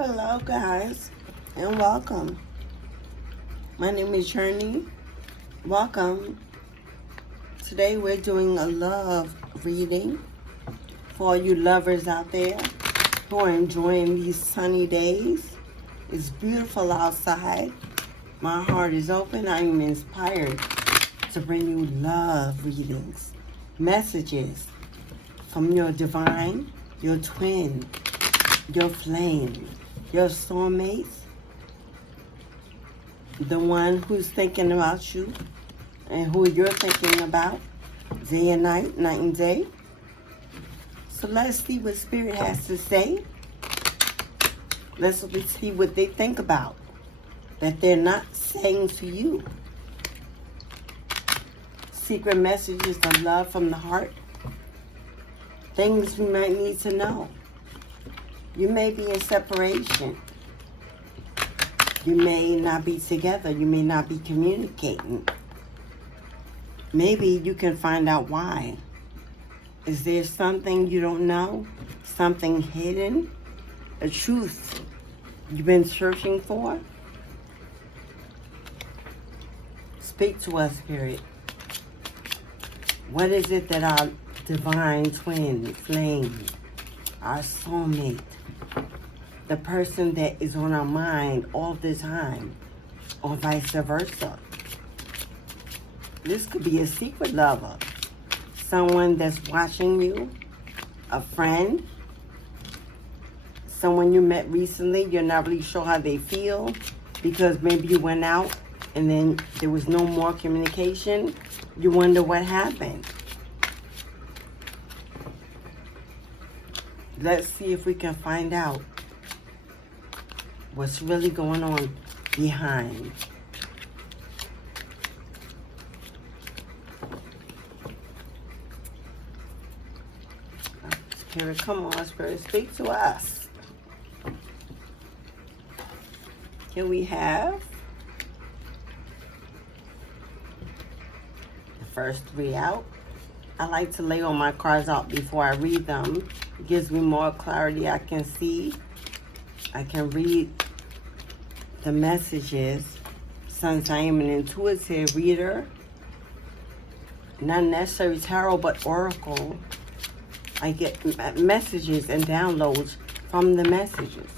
Hello guys and welcome. My name is Journey. Welcome. Today we're doing a love reading for all you lovers out there who are enjoying these sunny days. It's beautiful outside. My heart is open. I am inspired to bring you love readings, messages from your divine, your twin, your flame, your soulmates, the one who's thinking about you and who you're thinking about day and night, night and day. So let's see what Spirit has to say. Let's see what they think about that they're not saying to you. Secret messages of love from the heart. Things we might need to know. You may be in separation. You may not be together. You may not be communicating. Maybe you can find out why. Is there something you don't know? Something hidden? A truth you've been searching for? Speak to us, Spirit. What is it that our divine twin, flame, our soulmate, the person that is on our mind all the time, or vice versa? This could be a secret lover, someone that's watching you, a friend, someone you met recently. You're not really sure how they feel because maybe you went out and then there was no more communication. You wonder what happened. Let's see if we can find out what's really going on behind. Spirit, come on, Spirit, speak to us. Here we have the first three out. I like to lay all my cards out before I read them. It gives me more clarity. I can see. I can read the messages. Since I am an intuitive reader, not necessarily tarot, but oracle, I get messages and downloads from the messages.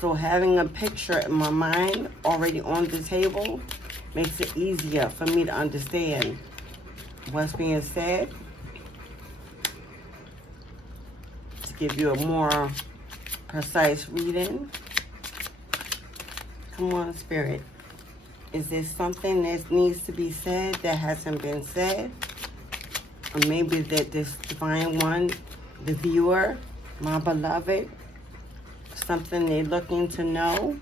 So having a picture in my mind already on the table makes it easier for me to understand what's being said, to give you a more precise reading. Come on, Spirit. Is there something that needs to be said that hasn't been said? Or maybe that this divine one, the viewer, my beloved, something they're looking to know,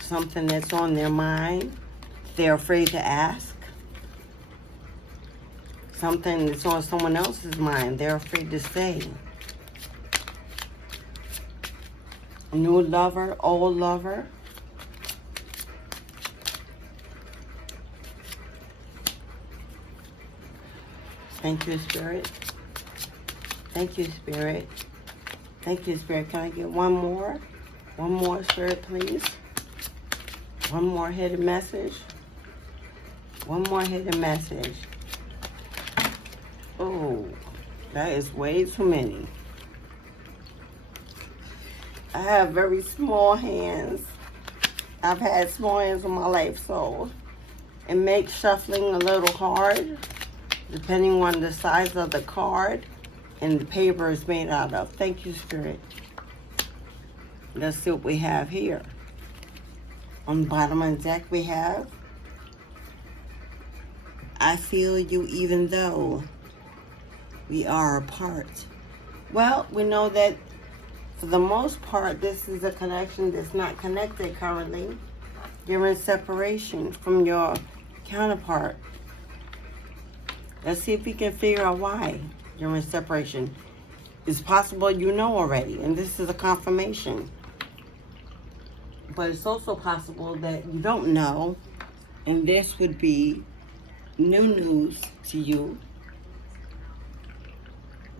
something that's on their mind, they're afraid to ask, something that's on someone else's mind, they're afraid to say. New lover, old lover. Thank you, Spirit. Thank you, Spirit. Thank you, Spirit. Can I get one more? One more, Spirit, please. One more hidden message. One more hidden message. Oh, that is way too many. I have very small hands. I've had small hands in my life, so it makes shuffling a little hard, depending on the size of the card and the paper it's made out of. Thank you, Spirit. Let's see what we have here. On the bottom of the deck we have, I feel you even though we are apart. Well, we know that for the most part, this is a connection that's not connected currently. You're in separation from your counterpart. Let's see if we can figure out why you're in separation. It's possible you know already, and this is a confirmation. But it's also possible that you don't know, and this would be new news to you.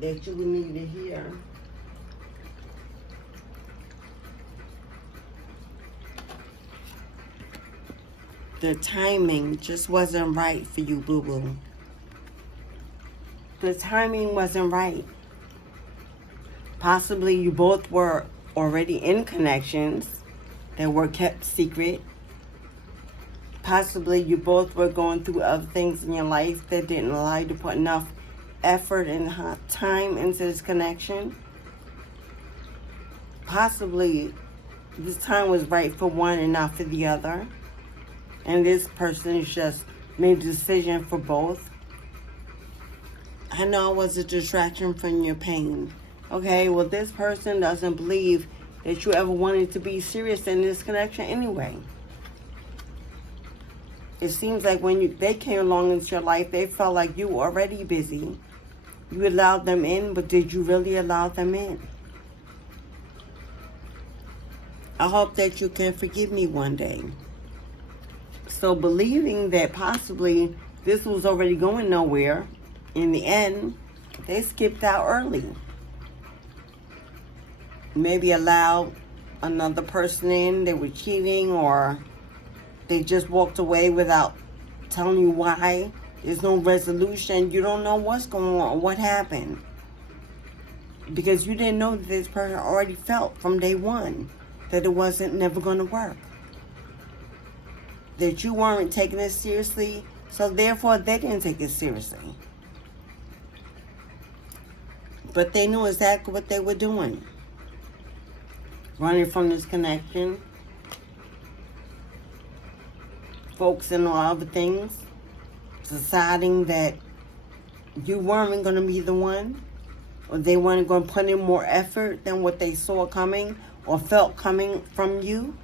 that you would need to hear. The timing just wasn't right for you, boo-boo. The timing wasn't right. Possibly you both were already in connections that were kept secret. Possibly you both were going through other things in your life that didn't allow you to put enough effort and time into this connection. Possibly this time was right for one and not for the other. And this person just made a decision for both. I know it was a distraction from your pain. Okay, well, this person doesn't believe that you ever wanted to be serious in this connection anyway. It seems like when they came along into your life, they felt like you were already busy. You allowed them in, but did you really allow them in? I hope that you can forgive me one day. So believing that possibly this was already going nowhere, in the end, they skipped out early. Maybe allowed another person in, they were cheating, or they just walked away without telling you why. There's no resolution. You don't know what's going on, what happened. Because you didn't know that this person already felt from day one that it wasn't never going to work. That you weren't taking it seriously, so therefore they didn't take it seriously. But they knew exactly what they were doing. Running from this connection. Focusing on other things. Deciding that you weren't going to be the one. Or they weren't going to put in more effort than what they saw coming or felt coming from you.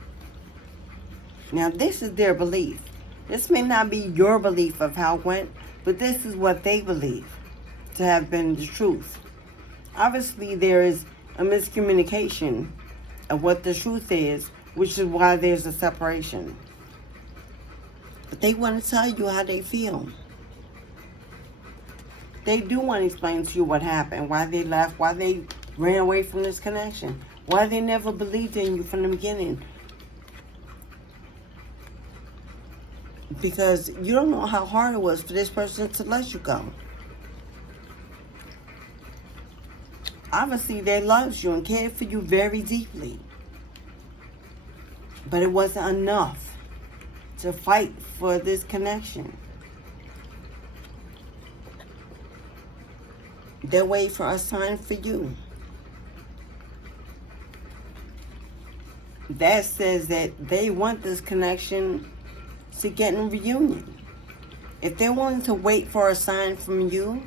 Now, this is their belief. This may not be your belief of how it went, but this is what they believe to have been the truth. Obviously, there is a miscommunication of what the truth is, which is why there's a separation. But they want to tell you how they feel. They do want to explain to you what happened, why they left, why they ran away from this connection, why they never believed in you from the beginning. Because you don't know how hard it was for this person to let you go. Obviously, they loved you and cared for you very deeply. But it wasn't enough to fight for this connection. They're waiting for a sign for you. That says that they want this connection to get in reunion. If they're willing to wait for a sign from you,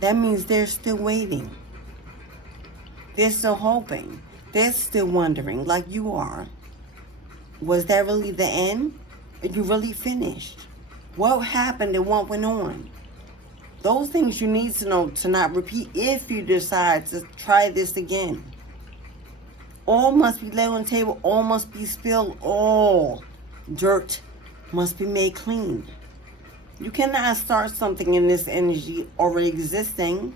that means they're still waiting. They're still hoping. They're still wondering, like you are. Was that really the end? Are you really finished? What happened and what went on? Those things you need to know to not repeat if you decide to try this again. All must be laid on the table. All must be spilled. All dirt must be made clean. You cannot start something in this energy already existing.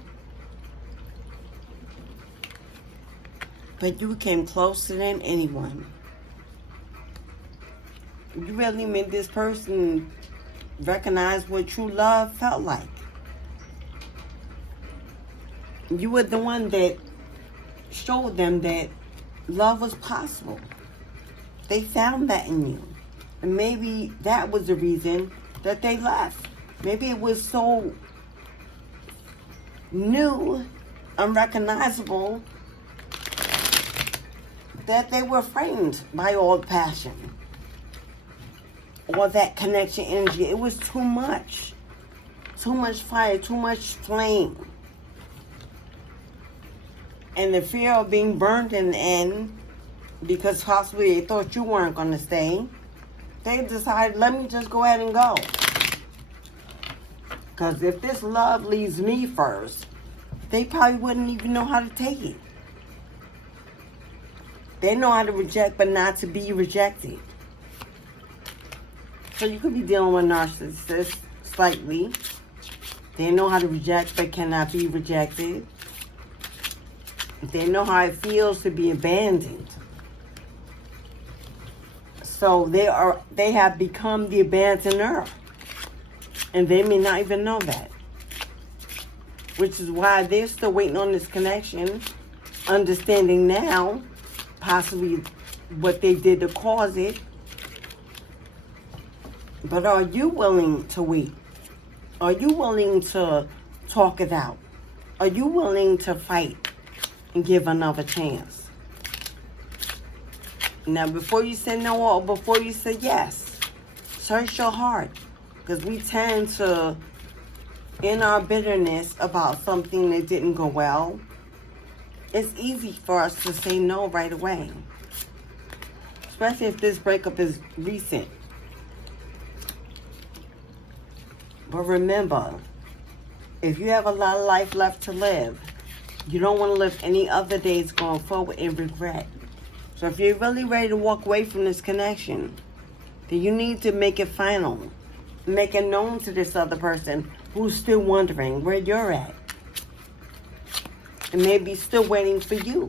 But you came closer than anyone. You really made this person recognize what true love felt like. You were the one that showed them that love was possible. They found that in you. And maybe that was the reason that they left. Maybe it was so new, unrecognizable, that they were frightened by all the passion. All that connection energy. It was too much. Too much fire, too much flame. And the fear of being burned in the end, because possibly they thought you weren't going to stay, they decided, let me just go ahead and go. Because if this love leaves me first, they probably wouldn't even know how to take it. They know how to reject, but not to be rejected. So you could be dealing with narcissists slightly. They know how to reject but cannot be rejected. They know how it feels to be abandoned. So they have become the abandoner. And they may not even know that. Which is why they're still waiting on this connection, understanding now possibly what they did to cause it. But are you willing to wait? Are you willing to talk it out? Are you willing to fight and give another chance? Now, before you say no or before you say yes, search your heart. Because we tend to, in our bitterness about something that didn't go well, it's easy for us to say no right away. Especially if this breakup is recent. But remember, if you have a lot of life left to live, you don't want to live any other days going forward in regret. So if you're really ready to walk away from this connection, then you need to make it final. Make it known to this other person who's still wondering where you're at. And maybe still waiting for you.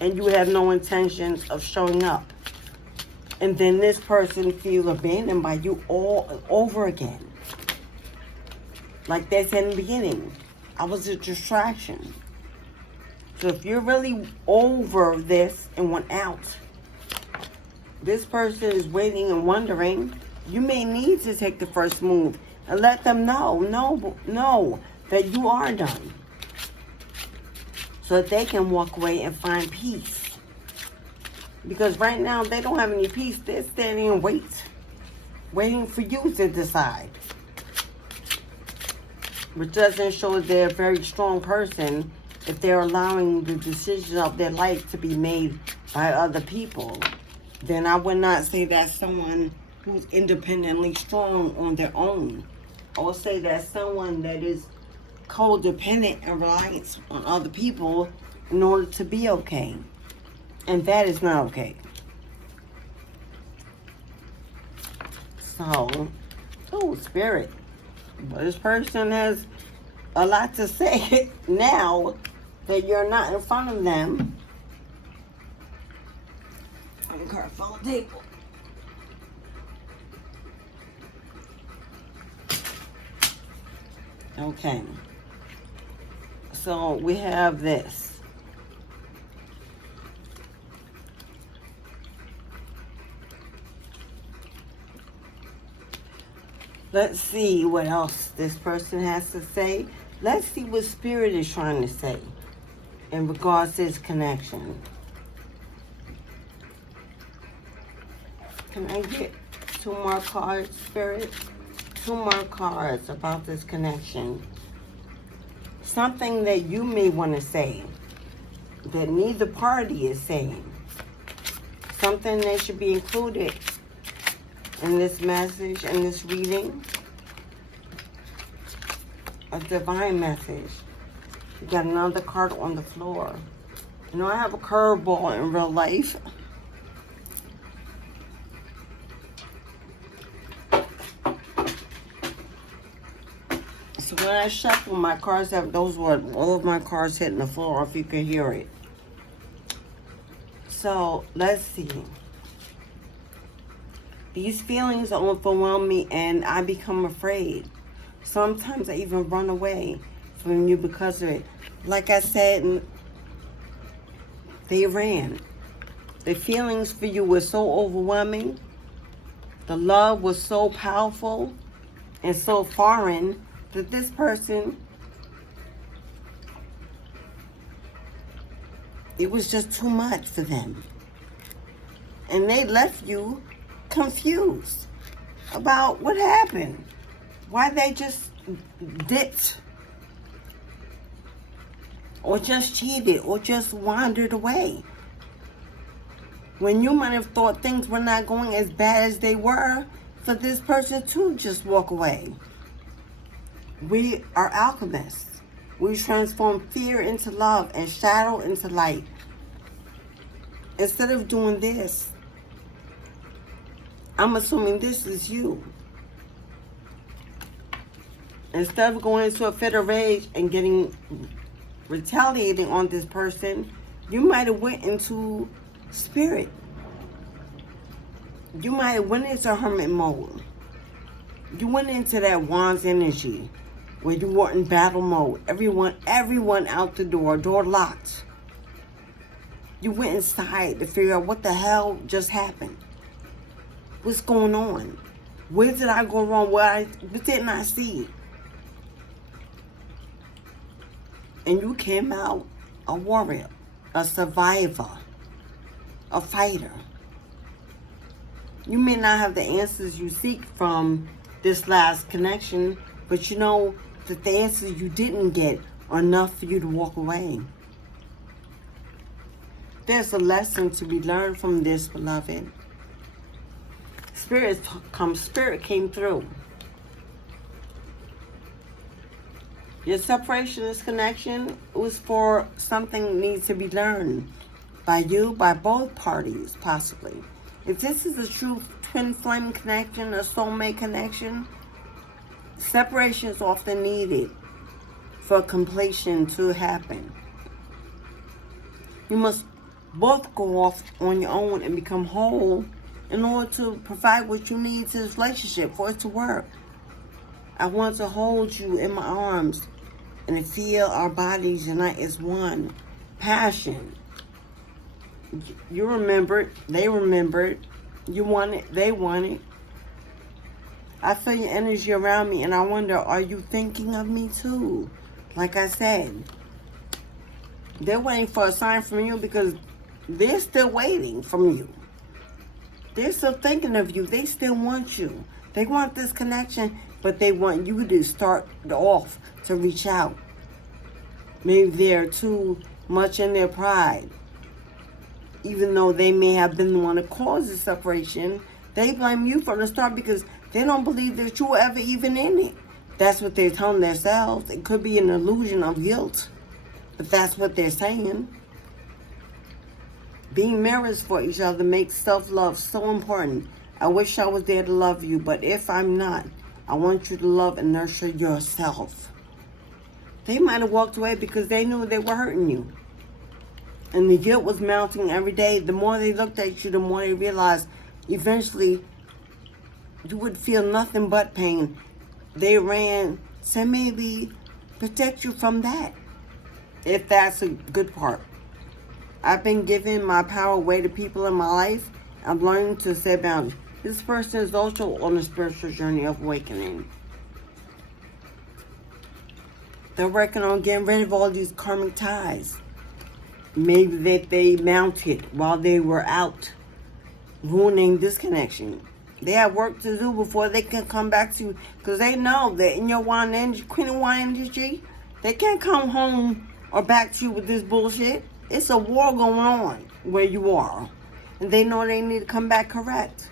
And you have no intentions of showing up. And then this person feels abandoned by you all over again. Like they said in the beginning, I was a distraction. So if you're really over this and want out, this person is waiting and wondering, you may need to take the first move and let them know that you are done. So that they can walk away and find peace. Because right now, they don't have any peace. They're standing and waiting for you to decide. Which doesn't show they're a very strong person if they're allowing the decisions of their life to be made by other people. Then I would not say that's someone who's independently strong on their own. I would say that's someone that is codependent and reliant on other people in order to be okay. And that is not okay. So, Spirit. Well, this person has a lot to say now that you're not in front of them. Card follow table. Okay. So we have this. Let's see what else this person has to say. Let's see what Spirit is trying to say in regards to this connection. Can I get 2 more cards, Spirit? 2 more cards about this connection. Something that you may want to say that neither party is saying. Something that should be included in this message, in this reading. A divine message. You got another card on the floor. You know, I have a curveball in real life. So when I shuffle, my cards have, those were all of my cards hitting the floor, if you can hear it. So, let's see. These feelings overwhelm me and I become afraid. Sometimes I even run away from you because of it. Like I said, they ran. The feelings for you were so overwhelming. The love was so powerful and so foreign that this person, it was just too much for them. And they left you confused about what happened. Why they just dipped, or just cheated, or just wandered away. When you might have thought things were not going as bad as they were for this person to just walk away. We are alchemists. We transform fear into love and shadow into light. Instead of doing this, I'm assuming this is you. Instead of going into a fit of rage and getting retaliating on this person, you might have went into spirit. You might have went into hermit mode. You went into that Wands energy where you were in battle mode. Everyone out the door locked. You went inside to figure out what the hell just happened. What's going on? Where did I go wrong? What didn't I see? And you came out a warrior, a survivor, a fighter. You may not have the answers you seek from this last connection, but you know that the answers you didn't get are enough for you to walk away. There's a lesson to be learned from this, beloved. Spirit came through. Your separation, this connection, was for something that needs to be learned by you, by both parties, possibly. If this is a true twin flame connection, a soulmate connection, separation is often needed for completion to happen. You must both go off on your own and become whole in order to provide what you need to this relationship for it to work. I want to hold you in my arms and feel our bodies unite as one. Passion. You remembered, they remembered, you want it, they want it. I feel your energy around me and I wonder, are you thinking of me too? Like I said, they're waiting for a sign from you because they're still waiting from you. They're still thinking of you. They still want you. They want this connection, but they want you to start off to reach out. Maybe they're too much in their pride. Even though they may have been the one to cause the separation, they blame you from the start because they don't believe that you were ever even in it. That's what they're telling themselves. It could be an illusion of guilt, but that's what they're saying. Being mirrors for each other makes self-love so important. I wish I was there to love you, but if I'm not, I want you to love and nurture yourself. They might have walked away because they knew they were hurting you. And the guilt was mounting every day. The more they looked at you, the more they realized eventually you would feel nothing but pain. They ran to maybe protect you from that, if that's a good part. I've been giving my power away to people in my life. I'm learning to set boundaries. This person is also on a spiritual journey of awakening. They're working on getting rid of all these karmic ties. Maybe that they mounted while they were out, ruining this connection. They have work to do before they can come back to you. Because they know that in your wine energy, Queen of Wine energy, they can't come home or back to you with this bullshit. It's a war going on where you are. And they know they need to come back correct.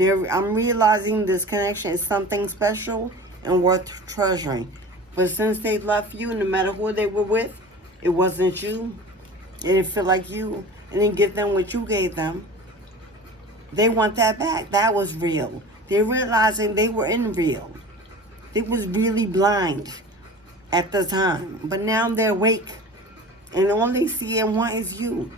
I'm realizing this connection is something special and worth treasuring. But since they left you, no matter who they were with, it wasn't you. It didn't feel like you. It didn't give them what you gave them. They want that back. That was real. They're realizing they were in real. They was really blind at the time. But now they're awake. And all they see and want is you.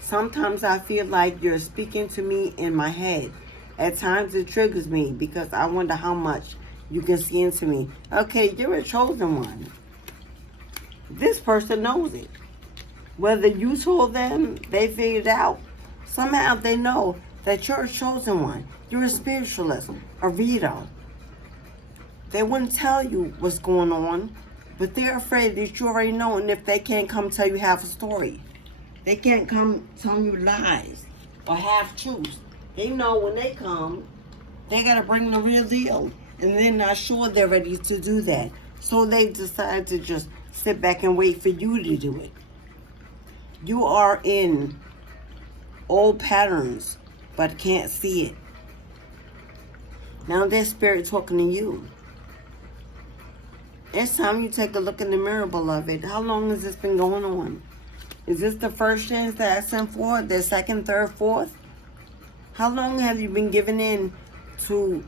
Sometimes I feel like you're speaking to me in my head. At times it triggers me because I wonder how much you can see into me. Okay, you're a chosen one. This person knows it. Whether you told them, they figured it out. Somehow they know that you're a chosen one. You're a spiritualist, a reader. They wouldn't tell you what's going on, but they're afraid that you already know, and if they can't come tell you half a story. They can't come tell you lies or half truths. They know when they come, they got to bring the real deal. And they're not sure they're ready to do that. So they decide to just sit back and wait for you to do it. You are in old patterns, but can't see it. Now their spirit talking to you. It's time you take a look in the mirror, beloved. How long has this been going on? Is this the first chance that I sent for? The second, third, fourth? How long have you been giving in to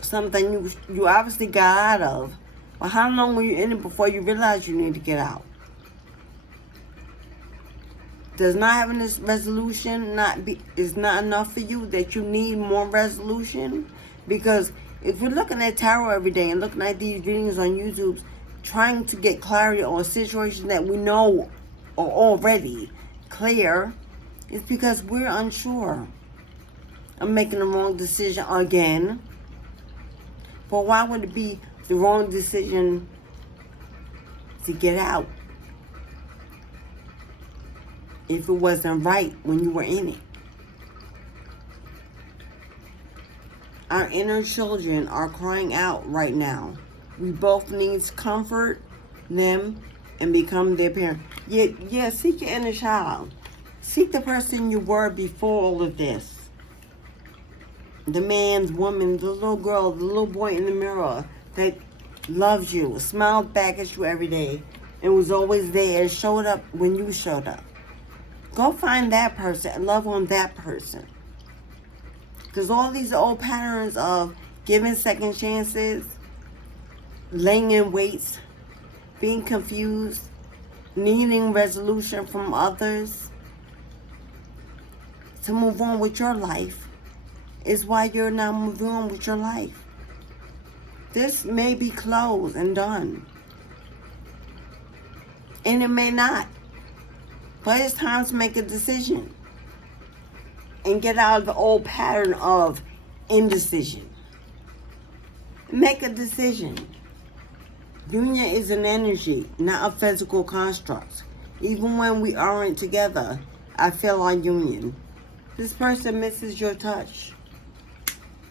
something you obviously got out of. But how long were you in it before you realized you need to get out? Does not having this resolution is not enough for you, that you need more resolution? Because if we're looking at tarot every day and looking at these readings on YouTube, trying to get clarity on situations that we know are already clear, it's because we're unsure of making the wrong decision again. But why would it be the wrong decision to get out if it wasn't right when you were in it? Our inner children are crying out right now. We both need to comfort them and become their parent. Yeah, seek your inner child. Seek the person you were before all of this. The man's woman, the little girl, the little boy in the mirror that loves you, smiled back at you every day, and was always there, showed up when you showed up. Go find that person and love on that person. Because all these old patterns of giving second chances, laying in waits, being confused, needing resolution from others to move on with your life is why you're not moving on with your life. This may be closed and done. And it may not. But it's time to make a decision and get out of the old pattern of indecision. Make a decision. Union is an energy, not a physical construct. Even when we aren't together, I feel our union. This person misses your touch.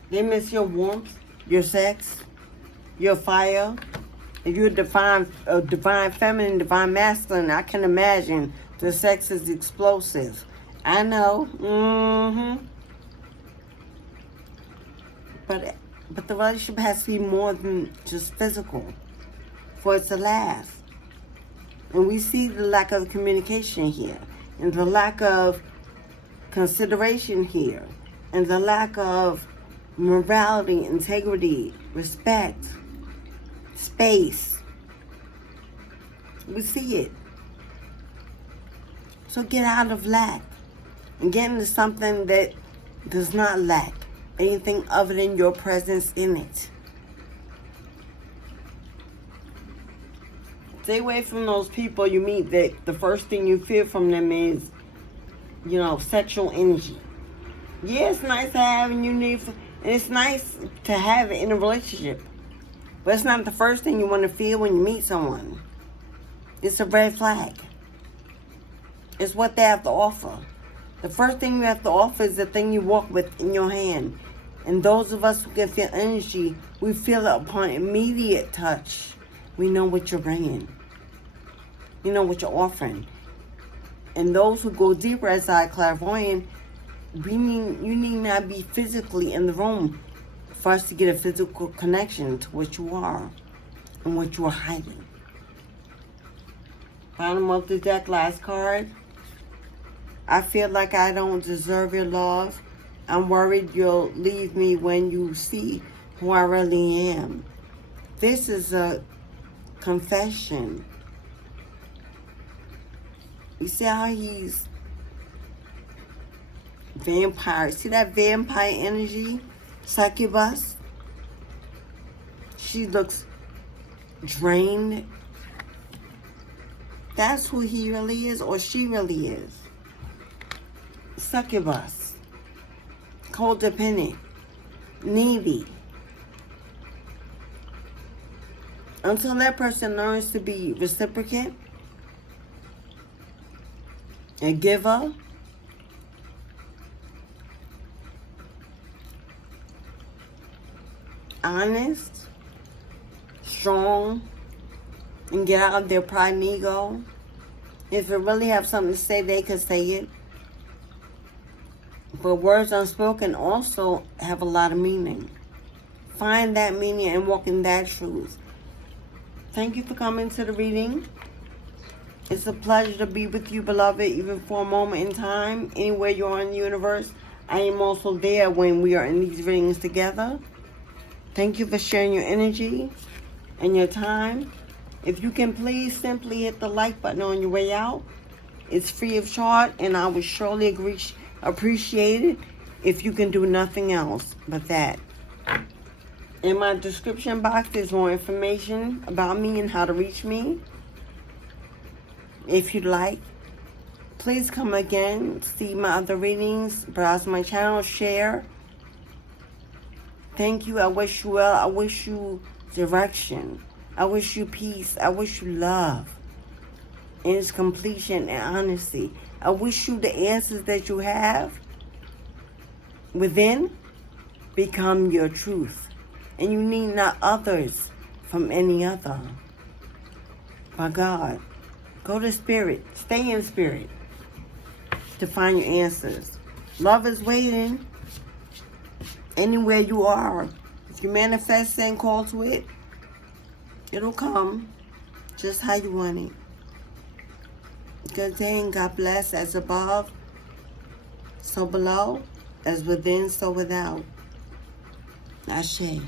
They miss your warmth, your sex, your fire. If you're a divine feminine, divine masculine, I can imagine the sex is explosive. I know. But the relationship has to be more than just physical for it to last. And we see the lack of communication here, and the lack of consideration here, and the lack of morality, integrity, respect, space. We see it. So get out of lack and get into something that does not lack anything other than your presence in it. Stay away from those people you meet that the first thing you feel from them is, sexual energy. Yeah, it's nice to have and it's nice to have it in a relationship. But it's not the first thing you want to feel when you meet someone. It's a red flag. It's what they have to offer. The first thing you have to offer is the thing you walk with in your hand. And those of us who can feel energy, we feel it upon immediate touch. We know what you're bringing. You know what you're offering. And those who go deeper as our clairvoyant, you need not be physically in the room for us to get a physical connection to what you are and what you are hiding. Bottom of the deck, last card. I feel like I don't deserve your love. I'm worried you'll leave me when you see who I really am. This is a confession. You see how he's vampire. See that vampire energy? Succubus. She looks drained. That's who he really is, or she really is. Succubus. Codependent. Needy. Until that person learns to be reciprocant, a giver, honest, strong, and get out of their pride and ego. If they really have something to say, they can say it. But words unspoken also have a lot of meaning. Find that meaning and walk in that truth. Thank you for coming to the reading. It's a pleasure to be with you, beloved, even for a moment in time. Anywhere you are in the universe, I am also there when we are in these readings together. Thank you for sharing your energy and your time. If you can please simply hit the like button on your way out. It's free of charge, and I would surely appreciate it if you can do nothing else but that. In my description box, there's more information about me and how to reach me. If you'd like, please come again, see my other readings, browse my channel, share. Thank you. I wish you well. I wish you direction. I wish you peace. I wish you love in its completion and honesty. I wish you the answers that you have within become your truth. And you need not others from any other. My God, go to spirit. Stay in spirit to find your answers. Love is waiting anywhere you are. If you manifest and call to it, it'll come just how you want it. Good day and God bless. As above, so below. As within, so without. Ashe.